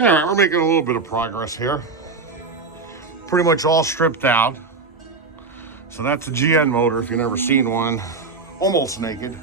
All right, we're making a little bit of progress here. Pretty much all stripped out. So that's a GN motor if you've never seen one. Almost naked.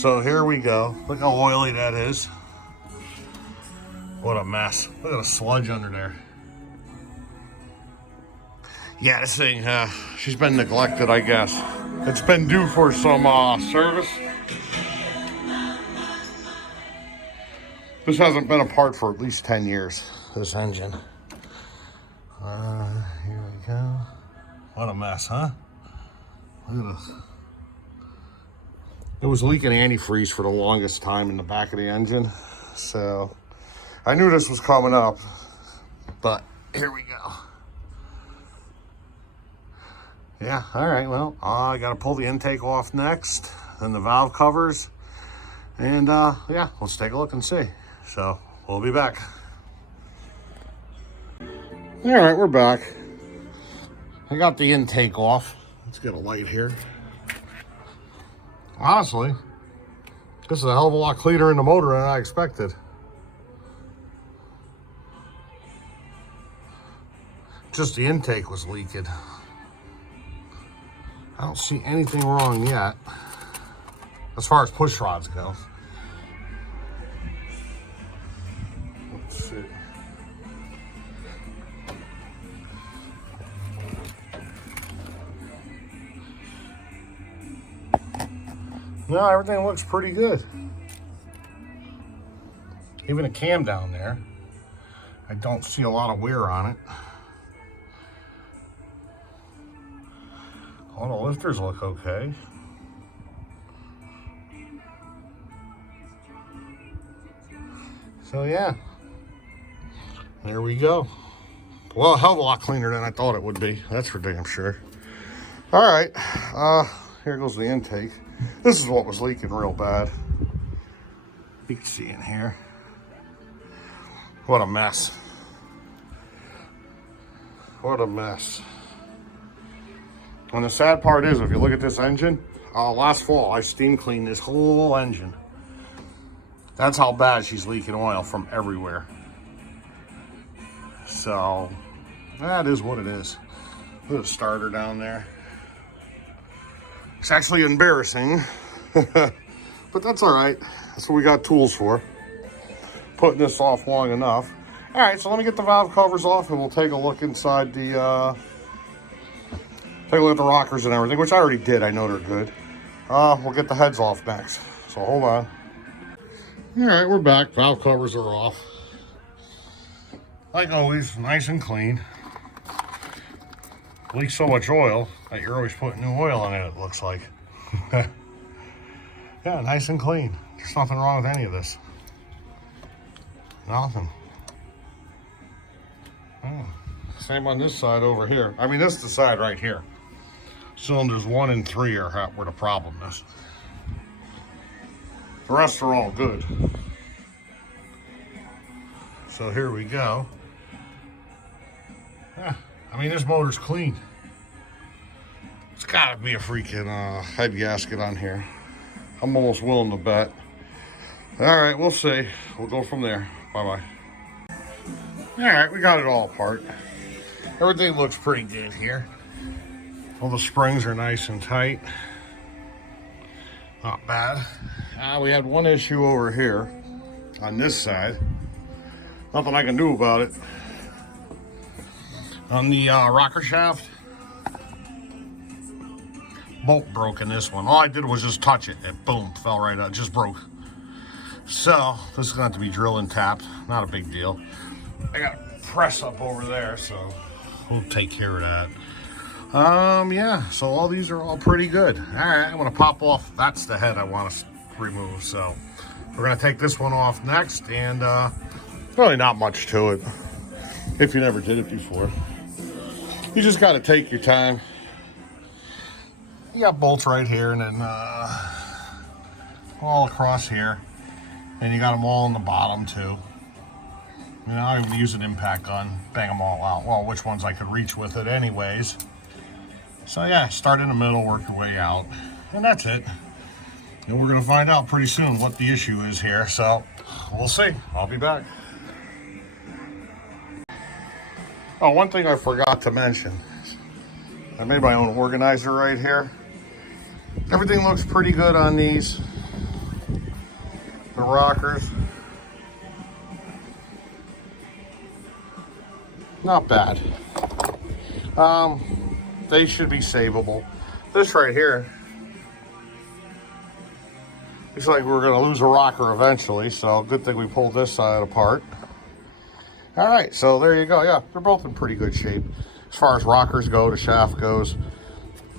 So here we go. Look how oily that is. What a mess. Look at the sludge under there. Yeah, this thing, she's been neglected, I guess. It's been due for some service. This hasn't been apart for at least 10 years, this engine. Here we go. What a mess, huh? Look at this. It was leaking antifreeze for the longest time in the back of the engine. So I knew this was coming up, but here we go. Yeah, all right, well, I gotta pull the intake off next, then the valve covers, and yeah, let's take a look and see. So we'll be back. All right, we're back. I got the intake off. Let's get a light here. Honestly, this is a hell of a lot cleaner in the motor than I expected. Just the intake was leaking. I don't see anything wrong yet, as far as push rods go. Let's see. No, everything looks pretty good. Even a cam down there. I don't see a lot of wear on it. All the lifters look okay. So yeah, there we go. Well, a hell of a lot cleaner than I thought it would be. That's for damn sure. All right, here goes the intake. This is what was leaking real bad. You can see in here. What a mess. What a mess. And the sad part is, if you look at this engine, last fall I steam cleaned this whole engine. That's how bad she's leaking oil from everywhere. So, that is what it is. Look at the starter down there. It's actually embarrassing, but that's all right. That's what we got tools for. Putting this off long enough. All right, so let me get the valve covers off and we'll take a look inside the, take a look at the rockers and everything, which I already did. I know they're good. We'll get the heads off next. So hold on. All right, we're back. Valve covers are off. Like always, nice and clean. Leaks so much oil that you're always putting new oil in it, it looks like. Yeah, nice and clean. There's nothing wrong with any of this. Nothing. Oh. Same on this side over here. I mean, this is the side right here. Cylinders 1 and 3 are where the problem is. The rest are all good. So here we go. Yeah, I mean, this motor's clean. It's gotta be a freaking head gasket on here. I'm almost willing to bet. All right, we'll see. We'll go from there. Bye-bye. All right, we got it all apart. Everything looks pretty good here. All the springs are nice and tight. Not bad. We had one issue over here on this side. Nothing I can do about it. On the rocker shaft, bolt broke in this one. All I did was just touch it. It boom, fell right out, just broke. So this is gonna have to be drilled and tapped. Not a big deal. I got a press up over there, so we'll take care of that. Yeah, so all these are all pretty good. All right, I'm gonna pop off. That's the head I want to remove. So we're gonna take this one off next, and really not much to it. If you never did it before, you just gotta take your time. You got bolts right here, and then all across here, and you got them all in the bottom too. You know, I even use an impact gun, bang them all out. Well, which ones I could reach with it anyways. So yeah, start in the middle, work your way out, and that's it. And we're gonna find out pretty soon what the issue is here, so we'll see. I'll be back. Oh, one thing I forgot to mention. I made my own organizer right here. Everything looks pretty good on these. The rockers. Not bad. They should be savable. This right here, looks like we're gonna lose a rocker eventually, so good thing we pulled this side apart. All right, so there you go. Yeah, they're both in pretty good shape. As far as rockers go, the shaft goes.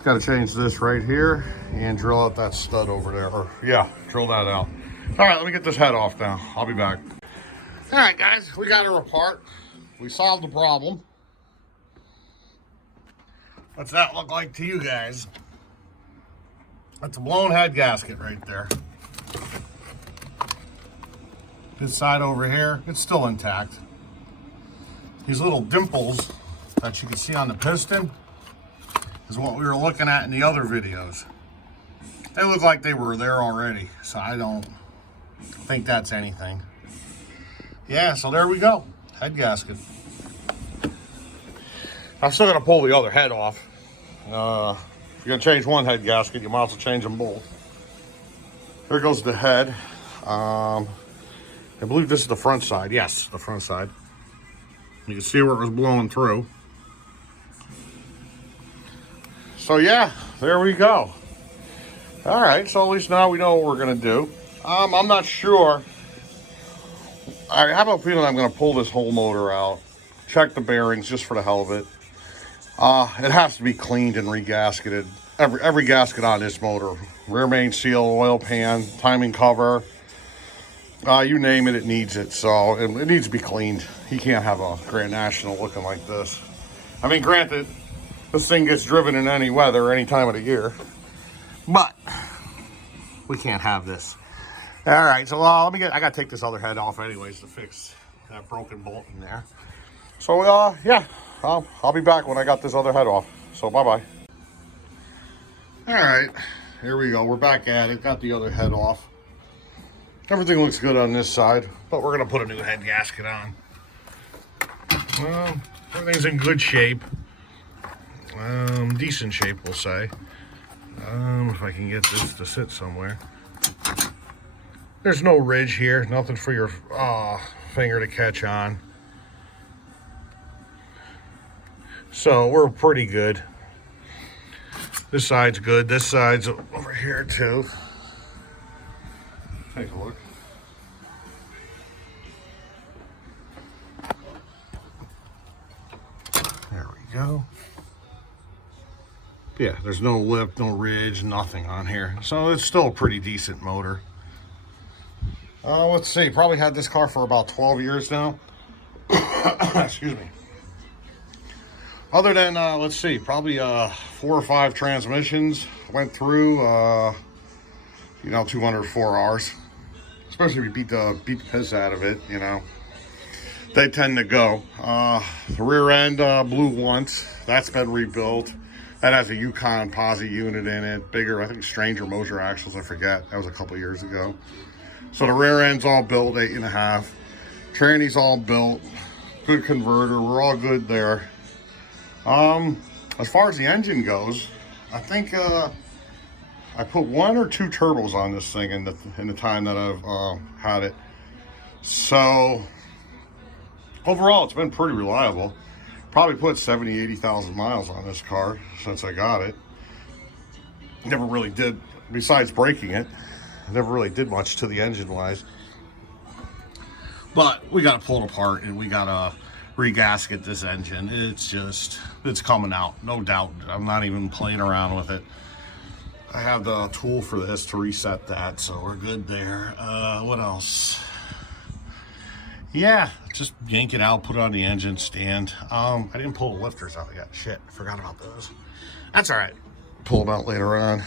Got to change this right here and drill out that stud over there. Or yeah, drill that out. All right, let me get this head off now. I'll be back. All right, guys, we got her apart. We solved the problem. What's that look like to you guys? That's a blown head gasket right there. This side over here, it's still intact. These little dimples that you can see on the piston is what we were looking at in the other videos. They look like they were there already, so I don't think that's anything. Yeah, so there we go. Head gasket. I'm still gonna pull the other head off. If you're gonna change one head gasket, you might as well change them both. There goes the head. I believe this is the front side. Yes, the front side. You can see where it was blowing through. So yeah, there we go. All right, so at least now we know what we're gonna do. I'm not sure. I have a feeling I'm gonna pull this whole motor out, check the bearings just for the hell of it. It has to be cleaned and regasketed. Every gasket on this motor, rear main seal, oil pan, timing cover, you name it, it needs it. So it needs to be cleaned. You can't have a Grand National looking like this. I mean, granted, this thing gets driven in any weather, any time of the year, but we can't have this. All right, so I gotta take this other head off anyways to fix that broken bolt in there. So yeah, I'll be back when I got this other head off. So bye-bye. All right, here we go. We're back at it. Got the other head off. Everything looks good on this side, but we're gonna put a new head gasket on. Well, everything's in good shape. Decent shape, we'll say. If I can get this to sit somewhere. There's no ridge here, nothing for your finger to catch on. So we're pretty good. This side's good. This side's over here too. Take a look. There we go. Yeah, there's no lip, no ridge, nothing on here. So it's still a pretty decent motor. Let's see, probably had this car for about 12 years now. Excuse me. Other than, let's see, probably 4 or 5 transmissions went through, 204 Rs. Especially if you beat the piss out of it, you know. They tend to go. The rear end blew once. That's been rebuilt. That has a Yukon posi unit in it. Bigger, I think Stranger motor axles, I forget. That was a couple years ago. So the rear end's all built, 8.5. Tranny's all built. Good converter, we're all good there. As far as the engine goes, I think I put 1 or 2 turbos on this thing in the time that I've had it. So overall, it's been pretty reliable. Probably put 70, 80,000 miles on this car since I got it. Never really did, besides breaking it, never really did much to the engine wise. But we got to pull it apart and we got to regasket this engine. It's coming out, no doubt. I'm not even playing around with it. I have the tool for this to reset that, so we're good there. What else? Yeah, just yank it out, put it on the engine stand. I didn't pull the lifters out yet. Shit, I forgot about those. That's all right. Pull them out later on.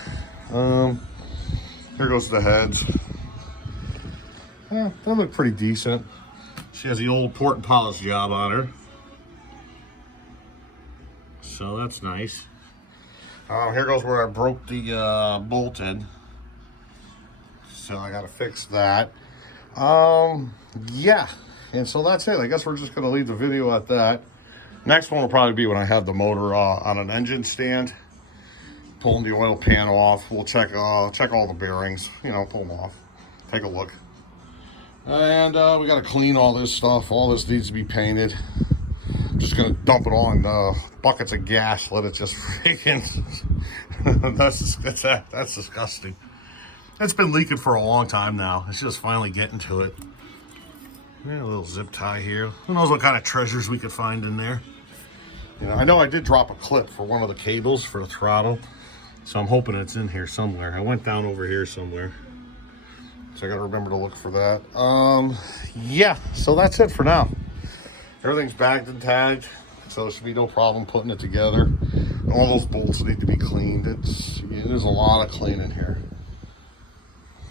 Here goes the heads. They look pretty decent. She has the old port and polish job on her. So that's nice. Here goes where I broke the bolt in. So I gotta fix that. Yeah, and so that's it. I guess we're just gonna leave the video at that. Next one will probably be when I have the motor on an engine stand. Pulling the oil pan off. We'll check all the bearings, you know, pull them off. Take a look. And we got to clean all this stuff. All this needs to be painted. I'm just going to dump it on buckets of gas. Let it just freaking... that's disgusting. It's been leaking for a long time now. It's just finally getting to it. Yeah, a little zip tie here. Who knows what kind of treasures we could find in there. You know, I know I did drop a clip for one of the cables for the throttle. So I'm hoping it's in here somewhere. I went down over here somewhere. So I gotta remember to look for that. Yeah, so that's it for now. Everything's bagged and tagged, so there should be no problem putting it together. All those bolts need to be cleaned. There's a lot of cleaning here.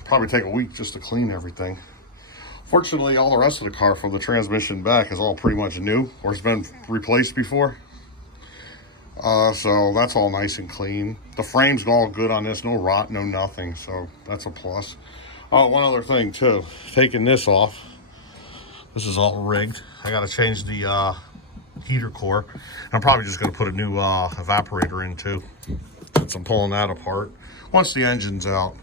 Probably take a week just to clean everything. Fortunately, all the rest of the car from the transmission back is all pretty much new, or it's been replaced before. So that's all nice and clean. The frame's all good on this, no rot, no nothing, so that's a plus. Oh, one other thing too, taking this off. This is all rigged. I gotta change the heater core. I'm probably just gonna put a new evaporator in too, since I'm pulling that apart once the engine's out.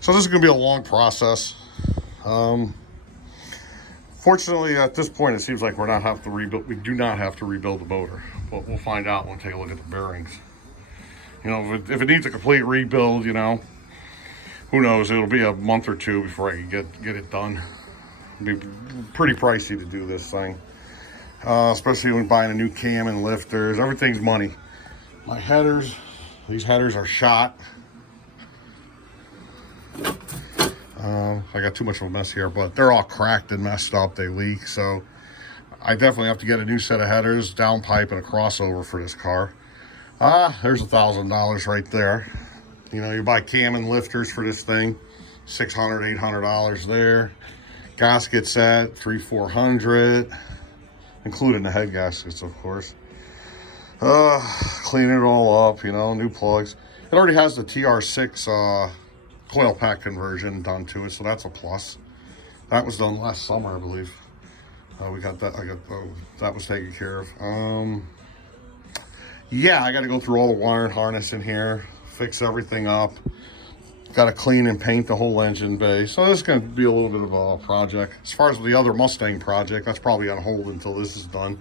So this is gonna be a long process. Fortunately, at this point, it seems like we do not have to rebuild the motor, but we'll find out when we take a look at the bearings. You know, if it needs a complete rebuild, you know, who knows? It'll be a month or two before I can get it done. It'll be pretty pricey to do this thing, especially when buying a new cam and lifters. Everything's money. My headers, these headers are shot. I got too much of a mess here, but they're all cracked and messed up. They leak, so I definitely have to get a new set of headers, downpipe, and a crossover for this car. There's $1,000 right there. You know, you buy cam and lifters for this thing, $600, $800 there. Gasket set, $300-$400, including the head gaskets, of course. Clean it all up, you know, new plugs. It already has the TR6 coil pack conversion done to it, so that's a plus. That was done last summer, I believe. We got that. That was taken care of. Yeah, I got to go through all the wire and harness in here, fix everything up. Got to clean and paint the whole engine bay. So this is going to be a little bit of a project. As far as the other Mustang project, that's probably on hold until this is done.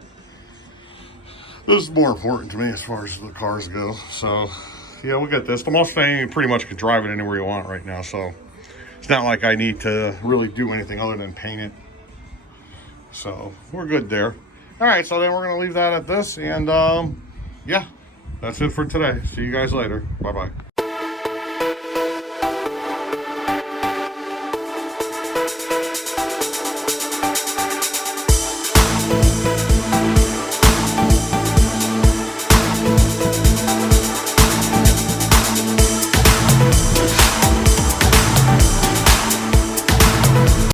This is more important to me as far as the cars go. So yeah, we'll get this. The Mustang, you pretty much can drive it anywhere you want right now. So it's not like I need to really do anything other than paint it. So we're good there. All right, so then we're going to leave that at this. And yeah, that's it for today. See you guys later. Bye-bye.